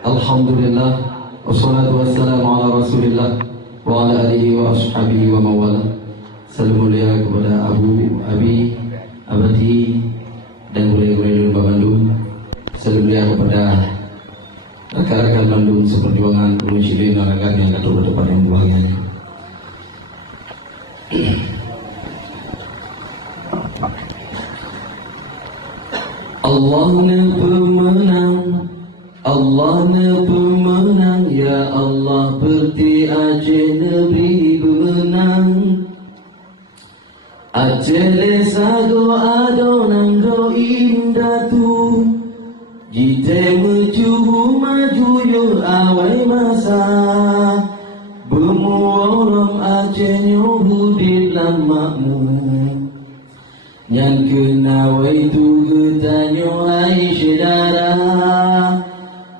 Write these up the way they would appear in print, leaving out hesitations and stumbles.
Alhamdulillah, wassalatu wassalamu ala Rasulillah wa ala alihi wa ashabihi wa mawala. Salam mulia kepada Abu, Abi, Abadi dan guru-guru Lembah Bandung. Salam mulia kepada rakan-rakan Bandung seperjuangan Muslimin dan rakan yang atur depan yang berbahagianya. Allah na pemenang, Allah na pemenang, ya Allah berti Aceh negeri bemenang. Aceh lesago adonan do indah tu, jite mecubu maju yo awai masa, bemuorong Aceh nyobu di lamamu. Yang kenawai tu getanyo ai syedara,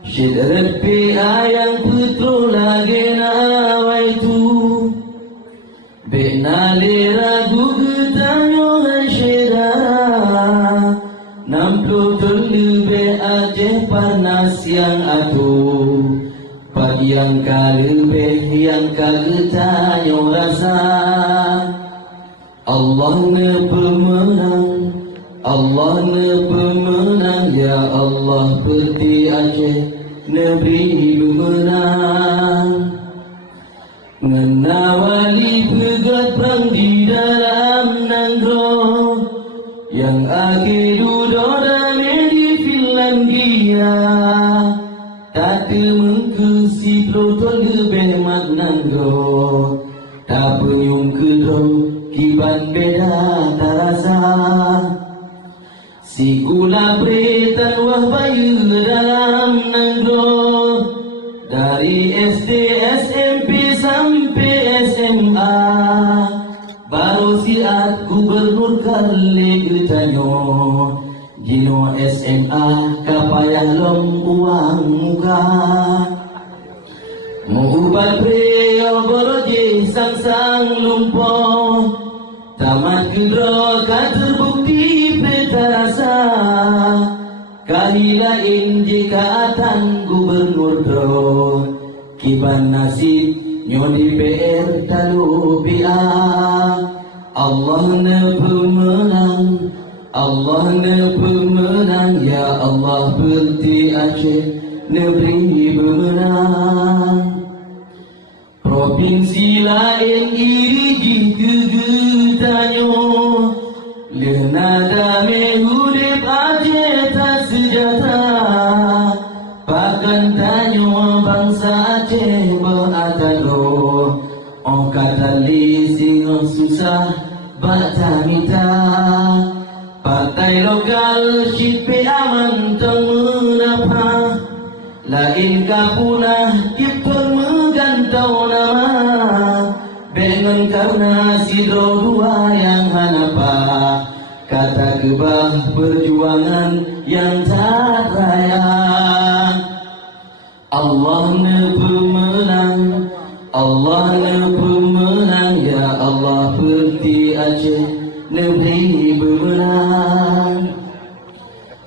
syedrepi ayang putro lagi nawai tu, benali ragu getanyo ai syedara, namplo terlebe Aceh panas yang atuh, pagi yang kalebe yang kagetanyo rasa. Allah na pemenang, Allah na pemenang, ya Allah berti Aceh negeri bemenang. Menawali pegat perang di dalam Nanggro, yang akhir duduk di Finlandia, tak temengkusi protol lebih mak Nanggro, tak penyum kedro kiban beda terasa. Si gula pretan wah bayu dalam Nanggro, dari SD, SMP sampai SMA, baru siat gubernur kali getanyo, jino SMA kapayah lom uang muka. Mubat preo boroje sang-sang lumpur, tamat kedro kan terbukti petarasa. Kahilain jika atan gubernur dro, kiban nasib nyo DPR talu bia. Allah na pemenang, Allah na pemenang, ya Allah berti Aceh negeri bemenang. Provinsi lain iri gegetanyo, lenada mehudip Aceh tak sejahtera. Pakan tanyo bangsa Aceh beratalo, oh kata lising susah baca minta. Partai lokal sipe aman temenapa, lain kapunah kipun megantau nama, bengen karena sidro dua yang hanapa, kata kebah perjuangan yang tak raya. Allah na pemenang, Allah na pemenang, ya Allah berti Aceh negeri bemenang.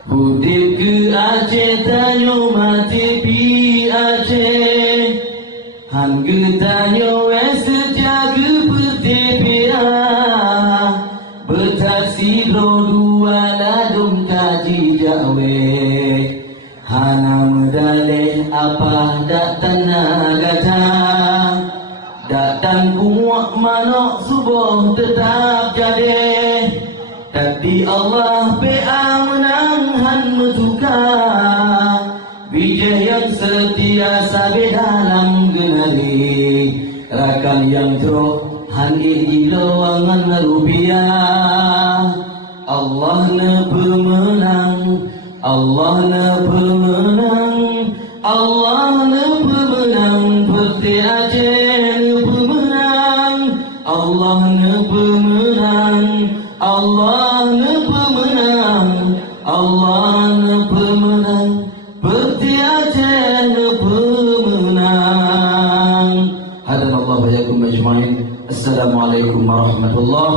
Hudip ke Aceh tanyo mati pi Aceh, han getanyo sejaga bertepia, bertaksi dua ladung kaji jawe, hana medaleh apa dak tenaga tak, datang kumuak manok subuh tetap jadi. Tapi Allah PA menanghan metuka, bijah yang setia sabe dalam genari, rakan yang teruk hani iloangan rupiah. Allah na pemenang, Allah na pemenang, Allah na pemenang, berti Aceh na pemenang. Allah na pemenang, Allah na pemenang, Allah na pemenang, berti Aceh na pemenang. Hadanallahu wa iyyakum ajma'in. Assalamualaikum warahmatullahi